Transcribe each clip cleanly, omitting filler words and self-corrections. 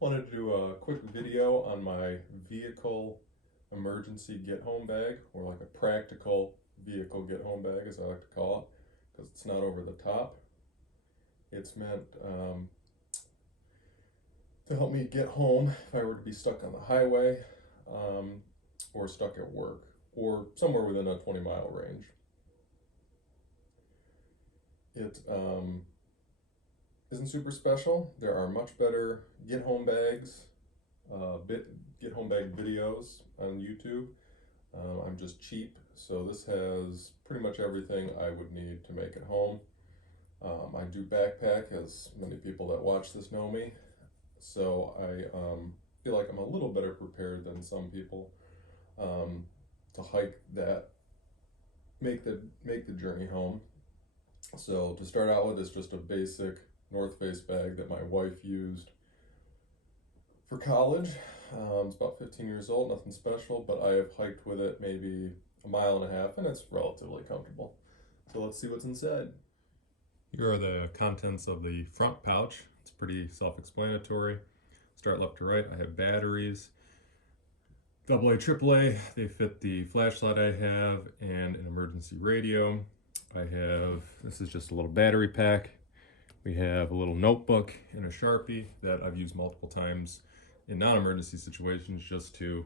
Wanted to do a quick video on my vehicle emergency get home bag, or like a practical vehicle get home bag as I like to call it, because it's not over the top. It's meant to help me get home if I were to be stuck on the highway, or stuck at work, or somewhere within a 20-mile range. It isn't super special. There are much better get home bags, get home bag videos on YouTube. I'm just cheap, so this has pretty much everything I would need to make it home. I do backpack, as many people that watch this know me, so I feel like I'm a little better prepared than some people to hike that, make the journey home. So to start out with, it's just a basic North Face bag that my wife used for college. It's about 15 years old, nothing special, but I have hiked with it maybe a mile and a half, and it's relatively comfortable. So let's see what's inside. Here are the contents of the front pouch. It's pretty self-explanatory. Start left to right. I have batteries, AA, AAA. They fit the flashlight I have and an emergency radio. This is just a little battery pack. We have a little notebook and a Sharpie that I've used multiple times in non-emergency situations just to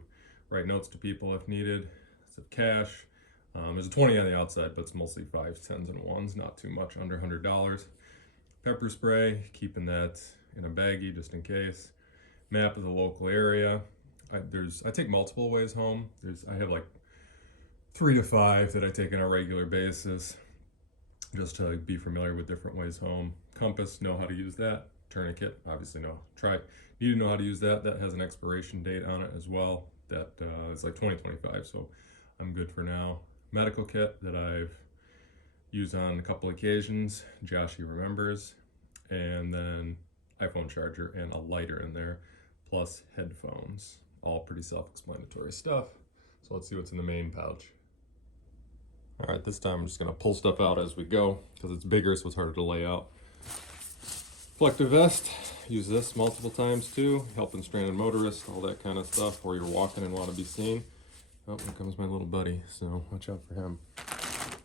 write notes to people if needed. Some cash. There's a 20 on the outside, but it's mostly 5s, 10s, and 1s, not too much, under $100. Pepper spray, keeping that in a baggie just in case. Map of the local area. I take multiple ways home. I have like 3 to 5 that I take on a regular basis, just to be familiar with different ways home. Compass, know how to use that. Tourniquet, obviously need to know how to use that. That has an expiration date on it as well. That is like 2025, so I'm good for now. Medical kit that I've used on a couple occasions. Joshy remembers. And then iPhone charger and a lighter in there, plus headphones. All pretty self-explanatory stuff. So let's see what's in the main pouch. All right, this time I'm just gonna pull stuff out as we go because it's bigger, so it's harder to lay out. Reflective vest, use this multiple times too, helping stranded motorists, all that kind of stuff, or you're walking and want to be seen. Oh, here comes my little buddy, so watch out for him.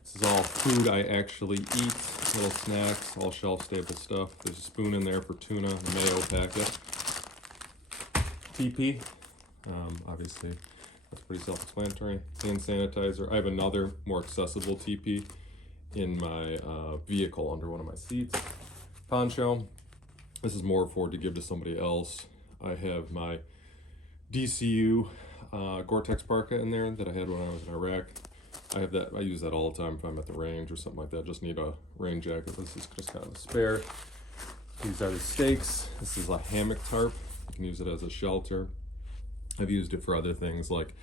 This is all food I actually eat, little snacks, all shelf-stable stuff. There's a spoon in there for tuna, mayo packet. TP, obviously. That's pretty self-explanatory. Hand sanitizer. I have another more accessible TP in my vehicle under one of my seats. Poncho. This is more for to give to somebody else. I have my DCU Gore-Tex parka in there that I had when I was in Iraq. I have that. I use that all the time if I'm at the range or something like that. Just need a rain jacket. This is just kind of a spare. These are the stakes. This is a hammock tarp. You can use it as a shelter. I've used it for other things like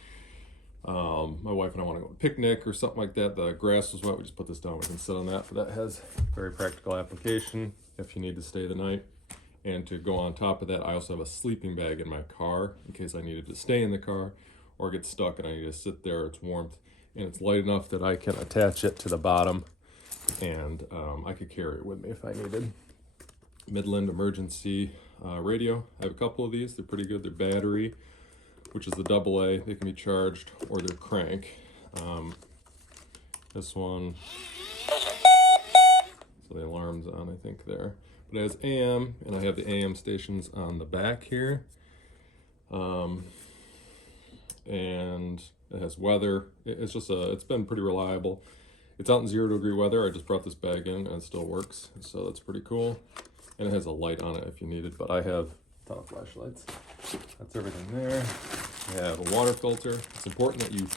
my wife and I want to go on a picnic or something like that. The grass was wet. We just put this down. We can sit on that. But that has very practical application if you need to stay the night. And to go on top of that, I also have a sleeping bag in my car in case I needed to stay in the car or get stuck and I need to sit there. It's warmth and it's light enough that I can attach it to the bottom and I could carry it with me if I needed. Midland emergency radio. I have a couple of these. They're pretty good. They're battery, which is the AA. They can be charged or they're crank. This one, so the alarm's on, I think there. But it has AM, and I have the AM stations on the back here. And it has weather. It's been pretty reliable. It's out in 0-degree weather. I just brought this bag in and it still works. So that's pretty cool. And it has a light on it if you need it, but I have top flashlights. That's everything there. I have a water filter. It's important that you,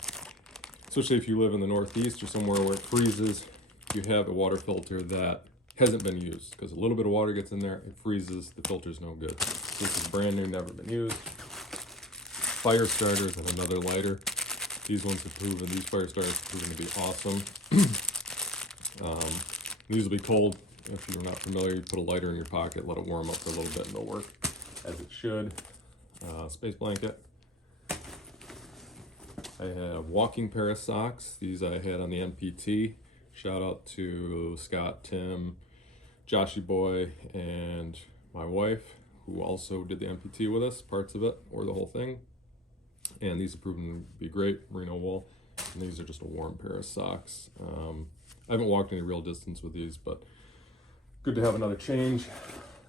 especially if you live in the Northeast or somewhere where it freezes, you have a water filter that hasn't been used because a little bit of water gets in there, it freezes, the filter's no good. This is brand new, never been used. Fire starters and another lighter. These fire starters have proven to be awesome. These will be cold. If you're not familiar, you put a lighter in your pocket, let it warm up for a little bit and it'll work as it should. Space blanket. I have walking pair of socks. These I had on the NPT. Shout out to Scott, Tim, Joshy Boy, and my wife, who also did the MPT with us, parts of it or the whole thing. And these have proven to be great, merino wool. And these are just a warm pair of socks. I haven't walked any real distance with these, but good to have another change.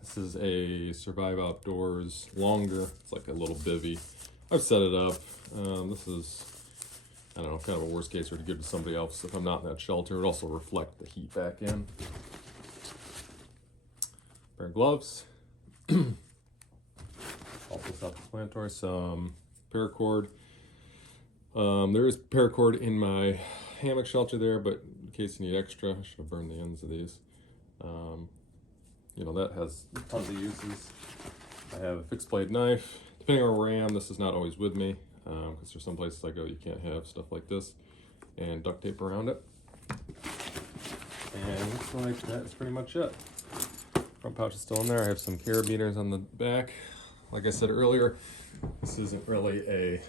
This is a Survive Outdoors longer. It's like a little bivvy. I've set it up. This is, I don't know, kind of a worst case or to give to somebody else if I'm not in that shelter. It would also reflect the heat back in. Pair of gloves. Also self-explanatory. Some paracord. There is paracord in my hammock shelter there, but in case you need extra, I should have burned the ends of these. You know, that has tons of uses. I have a fixed blade knife. Depending on where I am, this is not always with me, because there's some places I go you can't have stuff like this, and duct tape around it. And looks like that is pretty much it. Front pouch is still in there. I have some carabiners on the back. Like I said earlier, this isn't really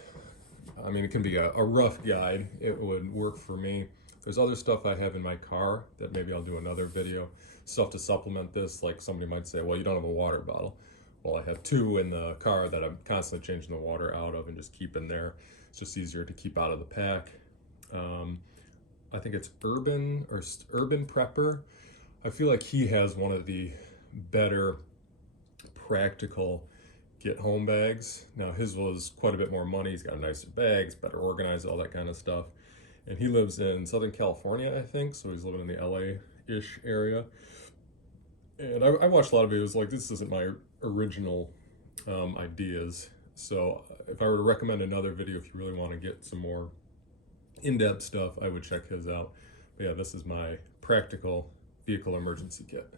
I mean, it can be a rough guide. It would work for me. There's other stuff I have in my car that maybe I'll do another video. Stuff to supplement this, like somebody might say, well, you don't have a water bottle. Well, I have two in the car that I'm constantly changing the water out of and just keep in there. It's just easier to keep out of the pack. I think it's Urban Prepper. I feel like he has one of the better practical get home bags. Now his was quite a bit more money. He's got nicer bags, better organized, all that kind of stuff. And he lives in Southern California, I think. So he's living in the LA-ish area. And I watched a lot of videos like this isn't my original ideas. So if I were to recommend another video, if you really want to get some more in-depth stuff, I would check his out. But yeah, this is my practical vehicle emergency kit.